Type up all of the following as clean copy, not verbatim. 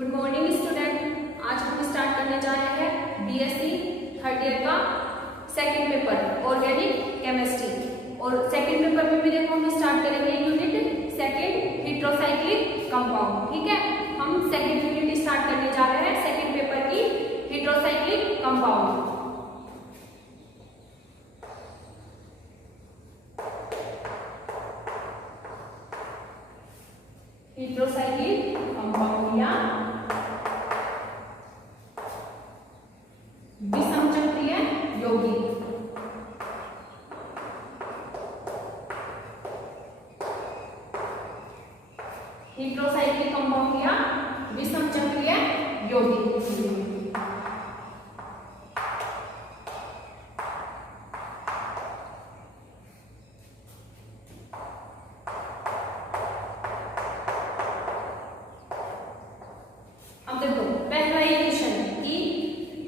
Good morning student. आज हम start करने जा रहे हैं बीएससी थर्ड ईयर का सेकंड पेपर ऑर्गेनिक केमिस्ट्री। और सेकंड पेपर में भी देखो हम स्टार्ट करेंगे यूनिट सेकंड हेटेरोसाइक्लिक कंपाउंड। ठीक है, हम सेकंड यूनिट स्टार्ट करने जा रहे हैं सेकंड पेपर की हेटेरोसाइक्लिक कंपाउंड। हेटेरोसाइक्लिक कंपाउंड या विषम चक्रीय यौगिक। हेटेरोसाइक्लिक कंपाउंड या विषम चक्रीय यौगिक। अब देखो पहला ये क्वेश्चन कि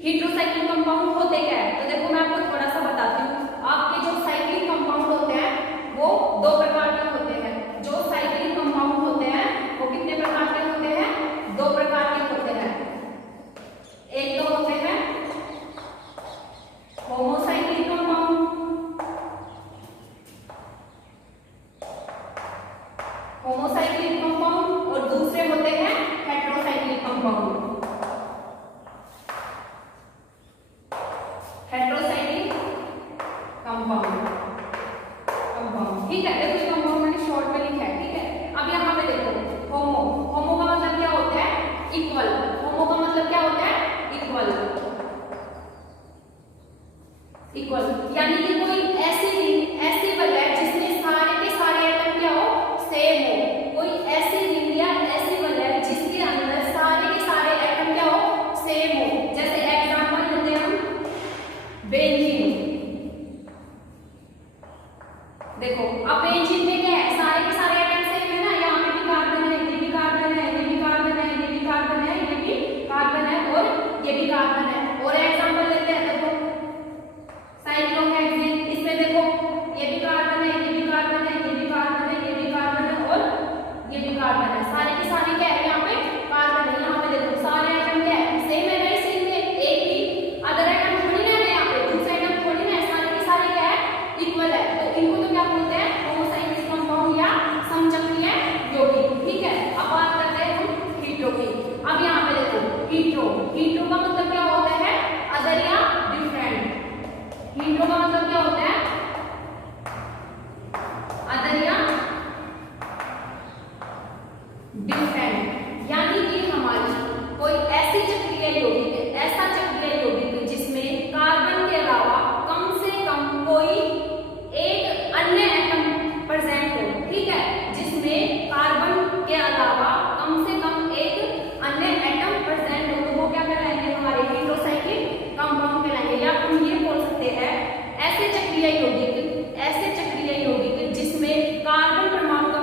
हेटेरोसाइक्लिक कंपाउंड होते क्या है। तो देखो मैं आपको थोड़ा सा बताती हूँ। आपके जो साइक्लिक कंपाउंड होते हैं वो दो प्रकार के होते हैं। जो साइक्लिक कंपाउंड होते हैं वो कितने प्रकार के होते हैं? दो प्रकार के होते हैं। एक तो होते हैं होमोसाइक्लिक कंपाउंड, होमोसाइक्लिक कंपाउंड, और दूसरे होते हैं हेटेरोसाइक्लिक कंपाउंड। हेटेरोसाइक्लिक कंपाउंड ठीक है। देखो कंपाउंड मैंने शॉर्ट में लिखा है। ठीक है, अब यहाँ पे देखो होमो का मतलब क्या होता है? इक्वल। होमो का मतलब क्या होता है? इक्वल। यानी कि कोई ऐसी बल है जिसमें सारे के सारे एटम क्या हो? सेम हो। कोई ऐसी रिंग या ऐसी बल है जिसके अंदर सारे के सारे एटम क्या हो? सेम हो। जैसे एग्जांपल लेते हैं हम बेंजीन। देखो अब बेंजीन में क्या है? सारे के सारे एटम सेम है ना। यहाँ पे भी कार्बन है, ये भी कार्बन है, ये भी कार्बन है, ये भी कार्बन है, ये भी कार्बन है और ये भी कार्बन है। और एग्जांपल लेते हैं देखो साइक्लोहेक्सेन। इसमें देखो ये भी कार्बन है, ये भी कार्बन है, ये भी कार्बन है, ये भी कार्बन है और ये भी कार्बन है। सारे के सारे क्या है? यहाँ पे कार्बन है। यहाँ पे देखो सारे एटम क्या है? सेम है ना। इनमें एक भी अदर एटम थोड़ी ना है यहाँ पे, दूसरा एटम थोड़ी ना है। सारे के सारे क्या है? इक्वल है। तो इनको तो क्या बोलते हैं? होमोसाइक्लिक कंपाउंड या समचक्रीय यौगिक। ठीक है, अब बात करते हैं हम हीटरो की। अब यहाँ पे देखो हीटरो का मतलब क्या होता है? अदर या डिफरेंट। हीटरो का मतलब क्या होता है? अदर या डिफरेंट। यानी कि हमारी कोई ऐसी चक्रीय यौगिक है, ऐसा चक्रीय यौगिक जिसमें कार्बन के अलावा कम से कम कोई एक अन्य एटम प्रेजेंट हो। ठीक है, जिसमें कार्बन के अलावा कम से कम एक अन्य एटम प्रेजेंट हो, तो वो क्या कहलाएंगे? हमारे हेटेरोसाइक्लिक कंपाउंड कहलाएंगे। या हम ये बोल सकते हैं ऐसे चक्रीय यौगिक जिसमें कार्बन परमाणु का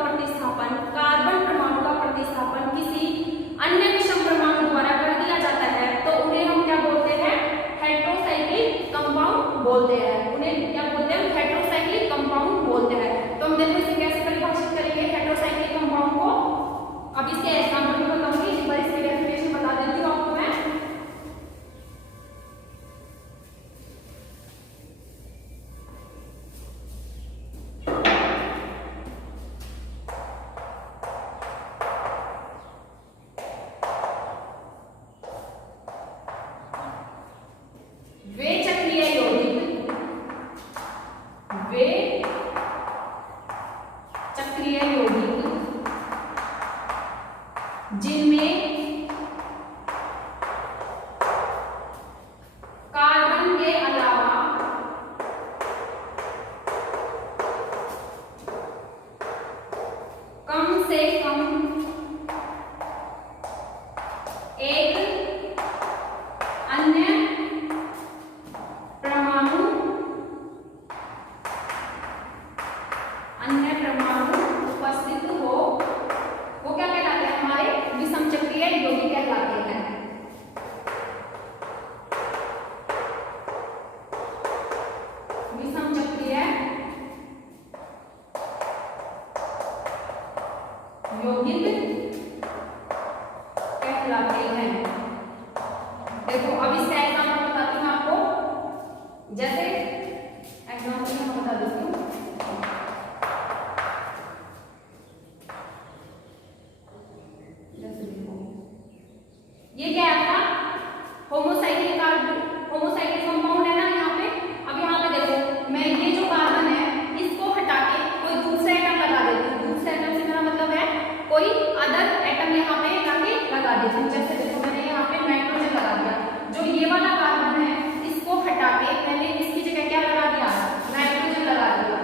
प्रतिस्थापन किसी अन्य विषम परमाणु द्वारा कर दिया जाता है, तो उन्हें हम क्या बोलते हैं? हेटेरोसाइक्लिक कंपाउंड बोलते हैं। उन्हें क्या बोलते हैं? हेटेरोसाइक्लिक कंपाउंड बोलते हैं। तो हम देखो इसे कैसे परिभाषित करेंगे हेटेरोसाइक्लिक कंपाउंड को। अब इसके एग्जांपल में बताऊंगी, एक बार इसकी डेफिनेशन बता देती हूँ आपको मैं। वे चक्रीय यौगिक जिनमें कार्बन के अलावा कम से कम एक अन्य परमाणु उपस्थित हो, वो क्या कहलाते हैं? हमारे विषम चक्रीय यौगिक कहलाते हैं। विषम चक्रीय यौगिक कहलाते कहलाते हैं। देखो अब इसका एग्जाम्पल बताती हूँ आपको, जैसे एग्जाम्पल मैं बता देती हूँ। ये क्या है आपका होमोसाइक्लिक कंपाउंड है ना यहाँ पे। अब यहाँ पे देखो मैं ये जो कार्बन है इसको हटा के कोई दूसरा एटम लगा देती हूँ। दूसरे एटम से मेरा मतलब है कोई अदर एटम यहाँ पे लाके लगा देती हूँ। जैसे देखो मैंने यहाँ पे नाइट्रोजन लगा दिया, जो ये वाला कार्बन है इसको हटा के मैंने इसकी जगह क्या लगा दिया, नाइट्रोजन लगा दिया।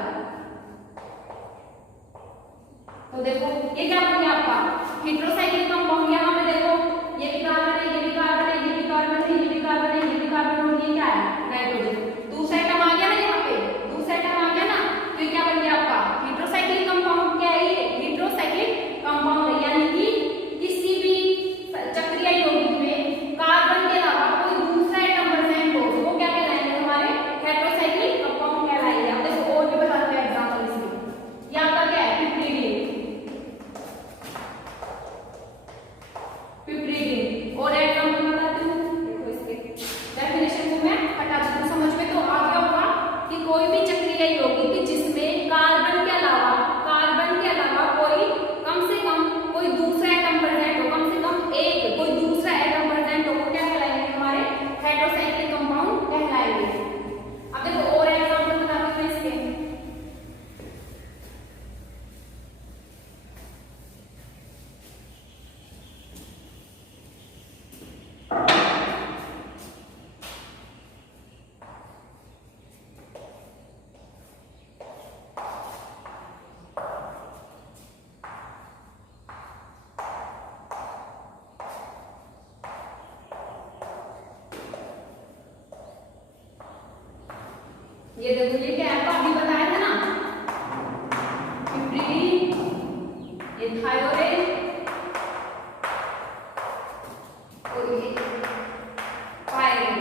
तो देखो ये क्या बन गया आपका हेटेरोसाइक्लिक कंपाउंड। यहाँ पे देखो ये भी कार्बन है, ये भी कार्बन है, ये भी कार्बन है, ये भी कार्बन है, ये भी कार्बन, और ये क्या है नाइट्रोजन। दूसरा एटम आ गया ना यहाँ पे, दूसरा एटम आ गया ना, तो ये क्या बन गया आपका हेटेरोसाइक्लिक कंपाउंड। क्या है ये हेटेरोसाइक्लिक कंपाउंड है, यानी कि किसी भी चक्रीय यौगिक में कार्बन के अलावा कोई दूसरा एटम प्रेजेंट हो तो वो क्या कहलाएंगे, हमारे हेटेरोसाइक्लिक कंपाउंड कहलाएंगे। अब देखो और भी बताते हैं एग्जांपल इसके। ये आपका क्या है पिप्रीडीन, पिप्रीडीन। और एग्जांपल बताती हूँ, देखो इसके डेफिनेशन को मैं हटा देती हूँ, समझ में तो आ गया होगा कि कोई भी चक्रीय यौगिक जिसमें कार्बन के अलावा कोई कम से कम कोई दूसरा एटम प्रेजेंट हो, कम से कम एक कोई दूसरा एटम प्रेजेंट हो, वो क्या कहलाएंगे, हमारे हेटेरोसाइक्लिक कंपाउंड कहलाएंगे। अब देखो और एग्जांपल बताती हूँ इसके। ये देखो ये क्या है, अभी बताया था ना पिप्रीडीन, ये थायोरेन और ये पायरेन।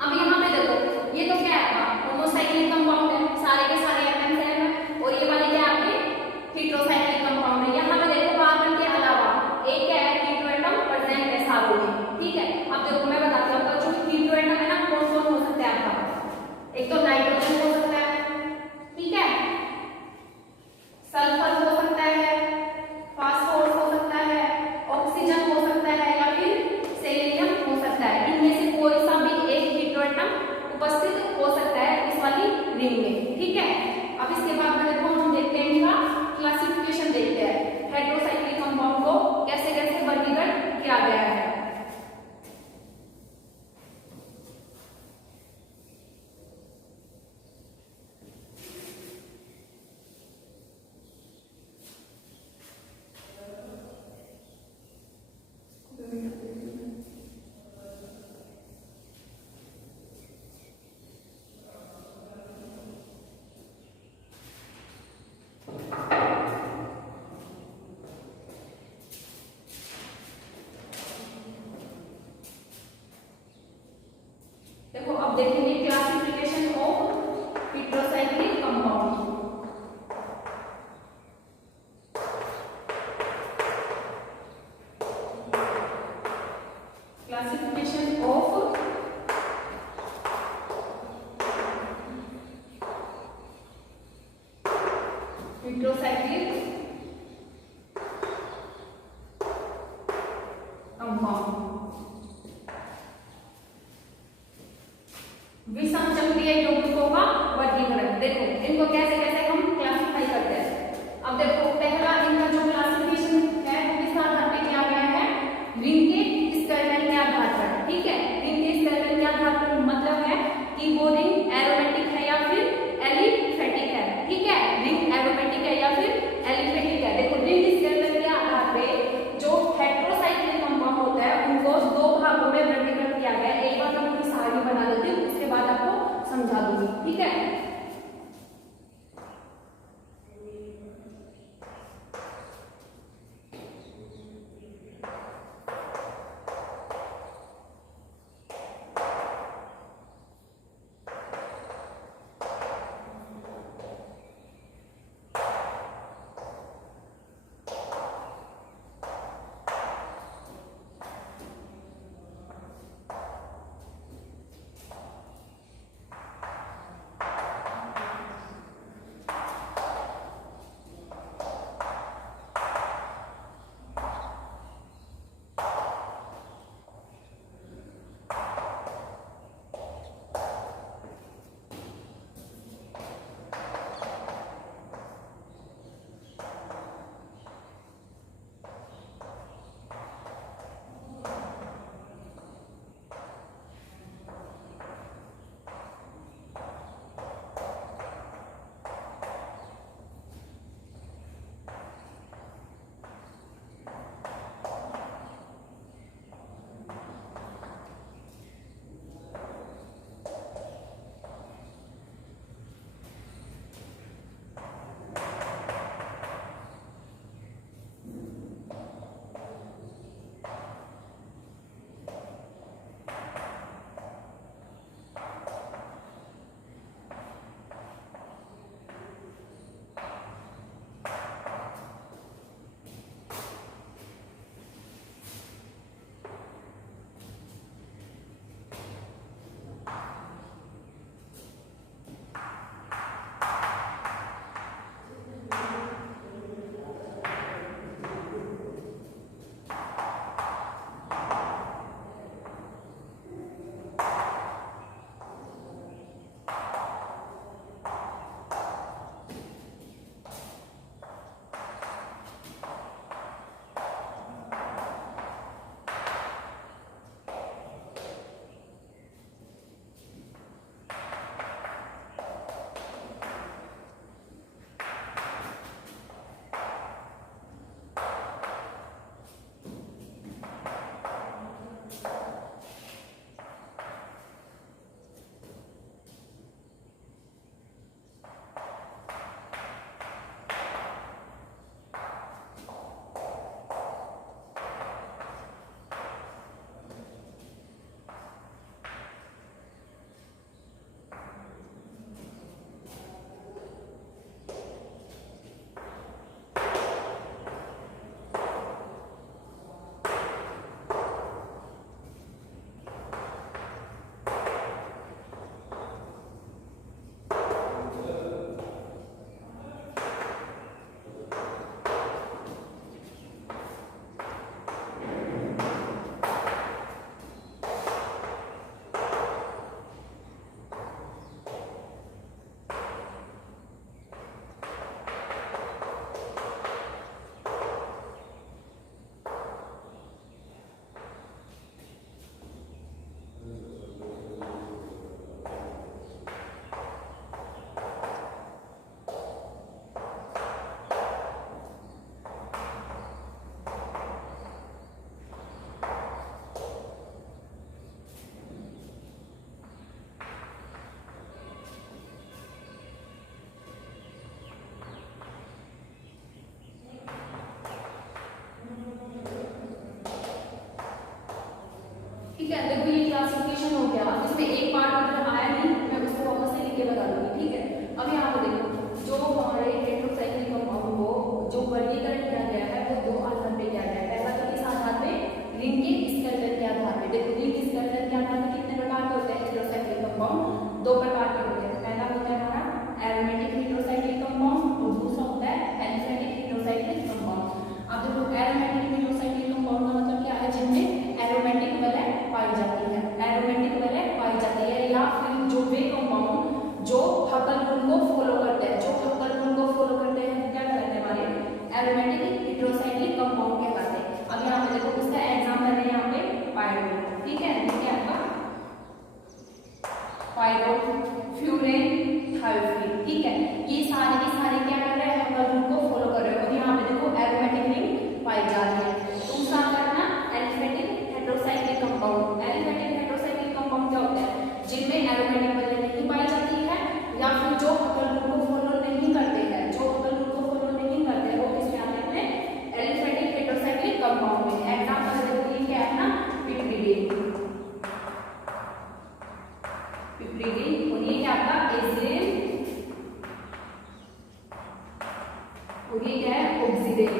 अब यहाँ पे देखो ये तो क्या है होमोसाइक्लिक कंपाउंड है, सारे के सारे एटम्स हैं, और ये वाले क्या है आपके हेटेरोसाइक्लिक कंपाउंड है। यहाँ पे देखो कार्बन के अलावा एक क्या है हेटेरो एटम प्रेजेंट है सारों में, ठीक है। अब देखो मैं बताती हूँ आपका जो हेटेरो एटम है ना कौन कौन हो सकता है आपका, एक तो नाइट्रोजन हो सकता है, ठीक है, सल्फर हो सकता है, फास्फोरस हो सकता है, ऑक्सीजन हो सकता है, या फिर सेलेनियम हो सकता है। इनमें से कोई सा भी एक हेटेरो एटम उपस्थित हो सकता है इस वाली रिंग में, ठीक है। अब इसके बाद में देखो हम देखते हैं इनका क्लासिफिकेशन, देखते हैं हेटेरोसाइक्लिक कंपाउंड को कैसे कैसे वर्गीकृत किया गया है। देखो अब देखेंगे classification of heterocyclic compound. Classification of heterocyclic compound. विषम चक्रीय यौगिकों का वर्गीकरण। देखो इनको कैसे कैसे हम क्लासिफाई करते हैं। अब देखो पहला इनका जो क्लासिफिकेशन है वो किस आधार पे किया गया है, रिंग के स्केलेटन के आधार पर, ठीक है। रिंग के स्केलेटन के आधार पर मतलब है कि वो रिंग एरोमेटिक है या फिर एलिफेटिक है, ठीक है। रिंग एरोमेटिक है या फिर एलिफेटिक है। देखो रिंग स्केलेटन के आधार पे जो हेटेरोसाइक्लिक कंपाउंड होता है उनको दो भागों में वर्गीकृत किया गया है। एक बार मैं पूरी सारणी बना देती हूँ, उसके बाद आपको समझा दूंगी। और ये क्या है ऑक्सीडेज।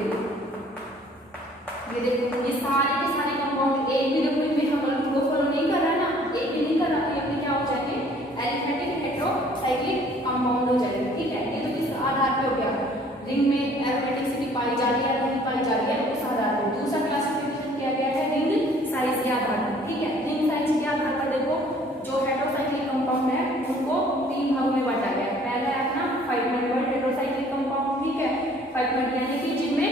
ये देखो ये सारे के सारे कंपाउंड एक भी देखो इनमें हम लोग को फॉलो नहीं कर रहा है ना, एक भी नहीं कर रहा, तो ये अपने क्या हो जाएंगे एलिफेटिक हेटेरोसाइक्लिक कंपाउंड हो जाएंगे। ठीक है, ये तो किस आधार पे हो गया, रिंग में एरोमेटिसिटी पाई जा रही है या नहीं पाई जा रही है उस आधार पर। दूसरा क्लासिफिकेशन किया गया है रिंग साइज के आधार पर। ठीक है, रिंग साइज के आधार पर देखो जो हेटेरोसाइक्लिक कंपाउंड है उनको 3 भागों में बांटा गया है। पहला है अपना 5 मेंबर्ड हेटेरोसाइक्लिक कंपाउंड। ठीक है, 5 मेंबर यानी कि जिनमें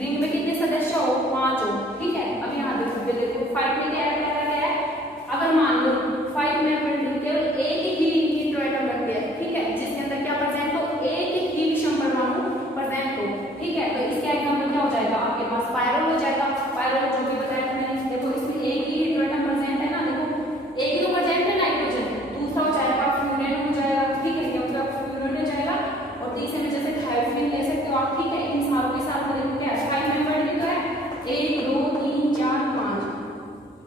रिंग में कितने सदस्य हो 5 हो। ठीक है, अब यहाँ देखो 5 में क्या है, अगर मान लो 5 मेंबर्ड रिंग केवल एक ही हीटेरोएटम रखते हैं। ठीक है, जिसके अंदर क्या प्रेजेंट हो, एक ही विषम परमाणु प्रेजेंट हो। ठीक है, तो इसका एग्जांपल क्या हो जाएगा आपके पास पायरल हो जाएगा। पायरल जो भी बताया मैंने, देखो इसमें एक ही हीटेरोएटम प्रेजेंट है ना, देखो एक ही तो प्रेजेंट है नाइट्रोजन, दूसरा हो जाएगा फ्लोरीन हो जाएगा। ठीक है, ये मतलब फ्लोरीन हो जाएगा और तीसरे में जैसे थायोफिन ले सकते हो आप। ठीक है, इन सारों के साथ में क्या है 5 मेंबर्ड रिंग तो है 1 2 3 4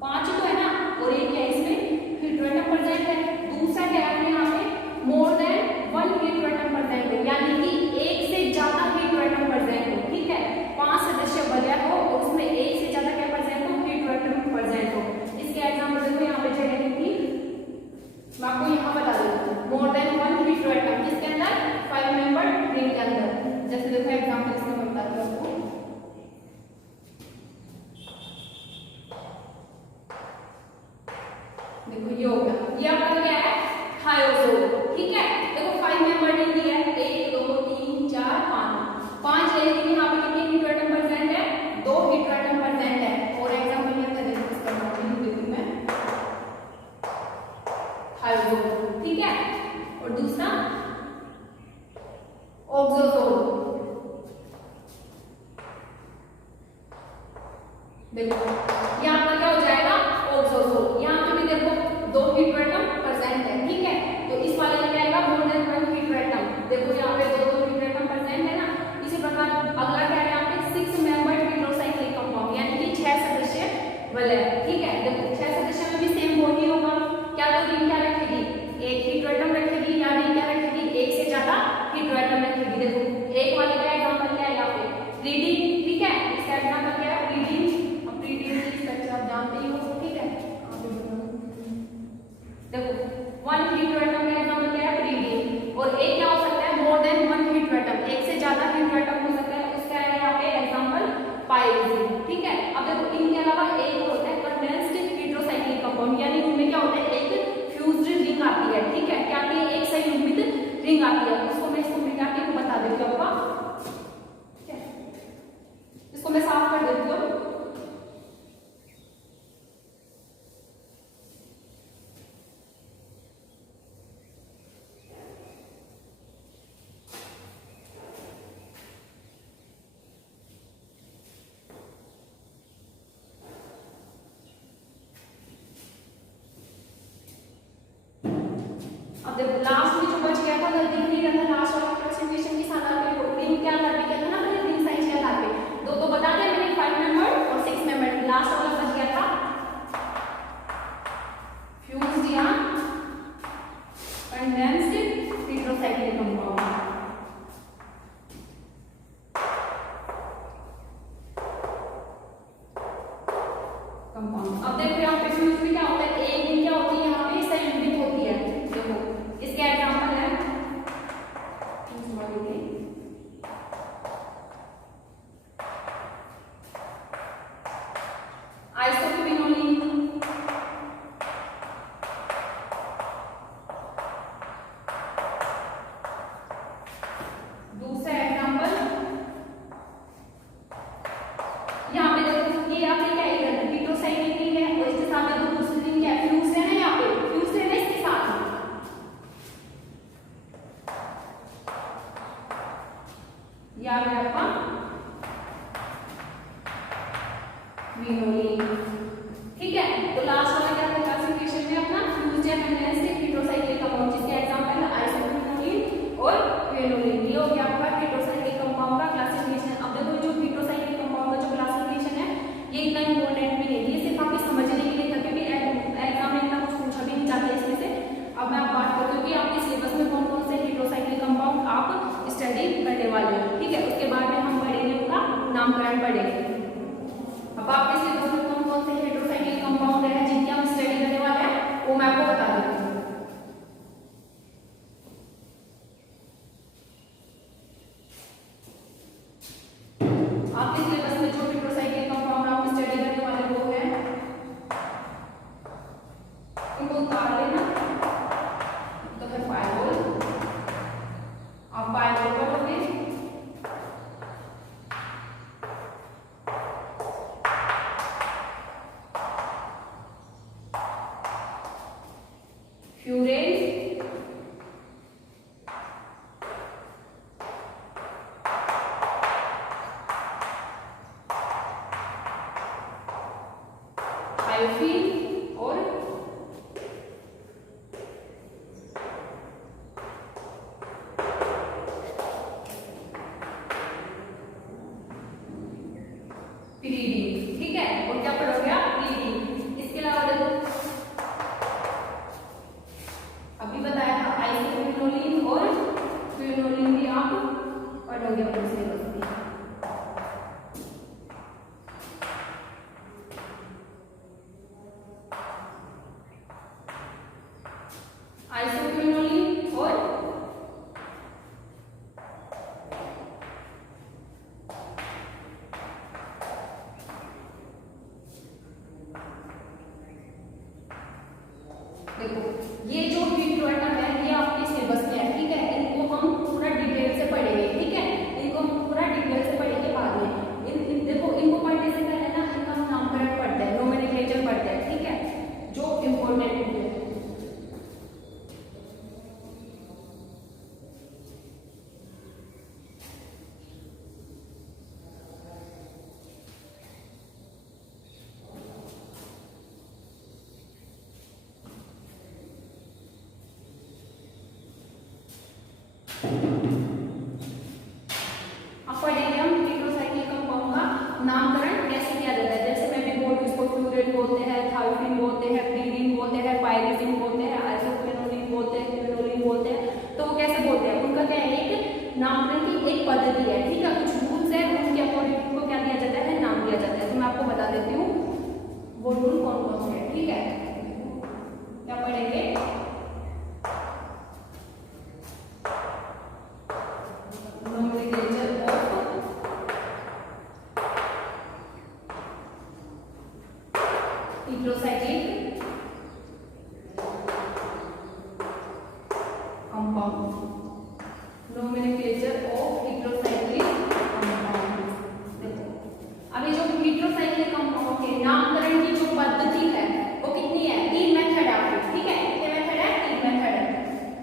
5 तो है ना, और एक क्या इसमें हीटेरोएटम प्रेजेंट है। दूसरा क्या है यहाँ पे मोर देन 1 हीटेरोएटम प्रेजेंट हो, यानी कि एक से ज्यादा हीटेरोएटम प्रेजेंट हो। ठीक है, 5 सदस्य बना हो और उसमें एक से ज्यादा क्या प्रेजेंट हो हीटेरोएटम प्रेजेंट हो। इसके एग्जांपल देखो यहाँ पे जगह दी थी, मैं आपको यहाँ बता दूं मोर देन 1 हीटेरोएटम किसके अंदर 5 मेंबर्ड रिंग के अंदर। जैसे देखो एग्जांपल इसमें मैं बताती हूँ आपको, देखो ये हो गया, ये आपका क्या है थायोजोल। ठीक है, देखो 5 मेंबर रिंग दी है 1 2 3 4 5 लेकिन यहाँ पे कितने हीटेरोएटम प्रेजेंट है 2 हीटेरोएटम प्रेजेंट है। और एग्जांपल में क्या देखो इसका नाम लिख देती मैं थायोजोल। ठीक है, और दूसरा ऑक्सोजोल। देखो यहाँ पर क्या हो जाएगा ऑक्सोजोल, यहाँ पे भी देखो 2 हीटेरोएटम प्रेजेंट है। ठीक है, तो इस वाले में क्या आएगा मोर देन 1 हीटेरोएटम। देखो यहाँ पे 2 हीटेरोएटम प्रेजेंट है ना। इसी प्रकार अगला क्या है यहाँ पे 6 मेंबर्ड हेटेरोसाइक्लिक कंपाउंड, यानी कि 6 सदस्य वाले। ठीक है, देखो 6 सदस्य में भी सेम बॉडी होगा, क्या तो रिंग क्या रखेगी एक हीटेरोएटम रखेगी या रिंग क्या रखेगी एक से ज्यादा हीटेरोएटम रखेगी। देखो एक वाले का एग्जांपल क्या है यहाँ पे रीडिंग। ठीक है, इसका एग्जांपल क्या है रीडिंग। अब रीडिंग की स्ट्रक्चर आप जानते ही हो। ठीक है, देखो 1 हीटेरोएटम का एग्जांपल क्या है रीडिंग, और एक क्या हो सकता है मोर देन 1 हीटेरोएटम, एक से ज्यादा हीटेरोएटम हो सकता है। उसका है यहाँ पे एग्जांपल पाइरीन। ठीक है, अब देखो इनके अलावा एक होता है कंडेंस्ड हेटेरोसाइक्लिक कंपाउंड, यानी उनमें क्या होता है एक फ्यूज्ड रिंग आती है। ठीक है, क्या आती है एक संयुग्मित रिंग आती है, उसको मैं इसको मिटा के बता देती हूँ आपको। ठीक है, इसको मैं साफ कर देती हूँ। अब देखो लास्ट में जो बच गया था गलती नहीं रहा था, लास्ट वाला क्लासिफिकेशन के साथ आके रिंग क्या आधार पे कहते हैं ना, मैंने रिंग साइज के आधार पे दो बता दिया मैंने 5 मेंबर और 6 मेंबर। लास्ट वाला बच गया था फ्यूज्ड या कंडेंस्ड हेटेरोसाइक्लिक कंपाउंड। अब देखो यहाँ पे फ्यूज में क्या होता है एक रिंग क्या होती है यहाँ पे संयुग्मित होती है। देखो इसके एग्जांपल है आइसोक्विनोलिन, दूसरा एग्जांपल यहाँ पे देखो ये आपने क्या इधर हेटेरोसाइक्लिक रिंग है और इसके साथ में दूसरी रिंग क्या है फ्यूज है ना, यहाँ पे फ्यूज है ना इसके साथ याद है आपका विनोलिन। ठीक है, तो लास्ट वाला क्या था क्लासिफिकेशन में अपना फ्यूज्ड या कंडेंस्ड हेटेरोसाइक्लिक कंपाउंड, जिसके एग्जांपल है आइसोक्विनोलिन और विनोलिन। ये हो गया आपका हेटेरोसाइक्लिक कंपाउंड का क्लासिफिकेशन। अब देखो जो हेटेरोसाइक्लिक कंपाउंड का जो क्लासिफिकेशन है ये इतना इंपॉर्टेंट भी नहीं, ये सिर्फ आपके समझने के लिए था क्योंकि एग्जाम में इतना कुछ पूछा भी नहीं जाता इसमें से। अब मैं आप बात करती हूँ कि आपके सिलेबस में कौन कौन से हेटेरोसाइक्लिक कंपाउंड आप स्टडी करने वाले हो। ठीक है, उसके बाद में नामकरण पढ़ेंगे। अब आपके सिलेबस में कौन कौन से हेटेरोसाइक्लिक कंपाउंड है जिनकी हम स्टडी करने वाले हैं वो मैं आपको बता देती हूँ। आपके सिलेबस में जो हेटेरोसाइक्लिक कंपाउंड आप स्टडी करने वाले वो है, इनको उतार लेना। तो है पायरोल, आप पायरोल पढ़ोगे। फ्यूरेन, थायोफिन और पिरीडीन। ठीक है, और क्या पढ़ोगे आप? पिरीडीन। इसके अलावा देखो अभी बताया था आइसोक्विनोलिन और क्विनोलिन भी आप पढ़ोगे अपने सिलेबस में। आइसोक्विनोलिन और देखो ये जो हीट्रोएटम है ये आपके सिलेबस में है। ठीक है, इनको हम पूरा डिटेल से पढ़ेंगे। ठीक है, इनको हम पूरा डिटेल से पढ़ेंगे बाद में। देखो इनको पढ़ने से पहले ना इनका हम नामकरण पढ़ते हैं, नोमेनक्लेचर पढ़ते हैं। ठीक है, जो इम्पोर्टेंट है। अब पढ़ेंगे हम हेटेरोसाइक्लिक कंपाउंड का नामकरण कैसे किया जाता है। जैसे मैं भी बोल रही हूँ, इसको फ्यूरेन बोलते हैं, थायोफिन बोलते हैं, पिरीडीन बोलते हैं, पायरिसिन बोलते हैं, आइसोक्विनोलिन बोलते हैं, क्विनोलिन बोलते हैं। तो वो कैसे बोलते हैं, उनका क्या है, एक नामकरण की एक पद्धति है। ठीक है, कुछ रूल्स है, उनके अकॉर्डिंग उनको क्या दिया जाता है, नाम दिया जाता है। तो मैं आपको बता देती हूँ वो रूल कौन कौन से है। ठीक है, क्या पढ़ेंगे? Nomenclature of heterocyclic compound, nomenclature of heterocyclic compound. देखो अभी जो हेटेरोसाइक्लिक कंपाउंड के नामकरण की जो पद्धति है वो कितनी है? 3 मेथड है आपकी। ठीक है, कितने मेथड है? 3 मेथड है।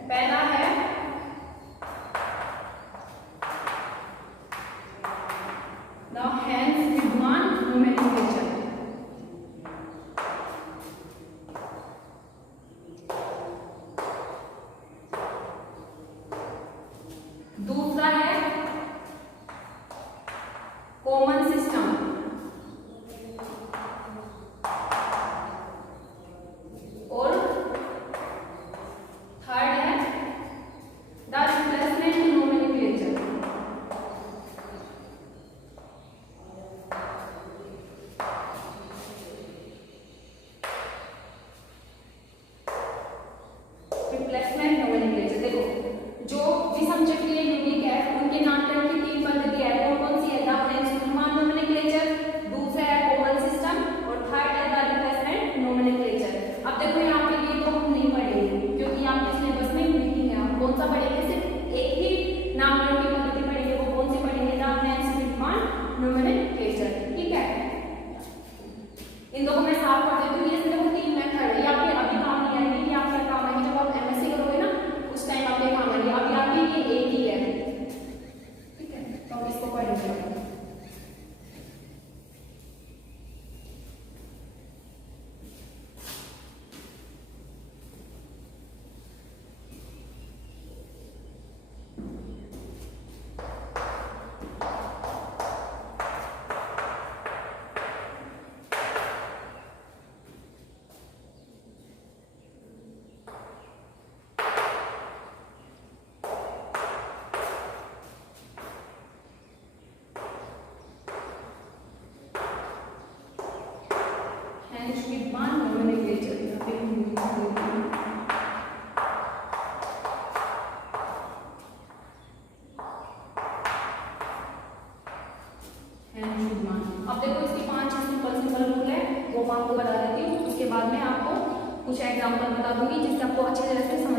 पहला है हेंस विद्यमान नोमेनक्लेचर। शुद्ध मान। अब देखो इसकी 5 सिंपल रूल है वो मैं आपको बता देती हूँ, उसके बाद में आपको कुछ एग्जाम्पल बता दूंगी जिससे आपको अच्छी तरह से समझ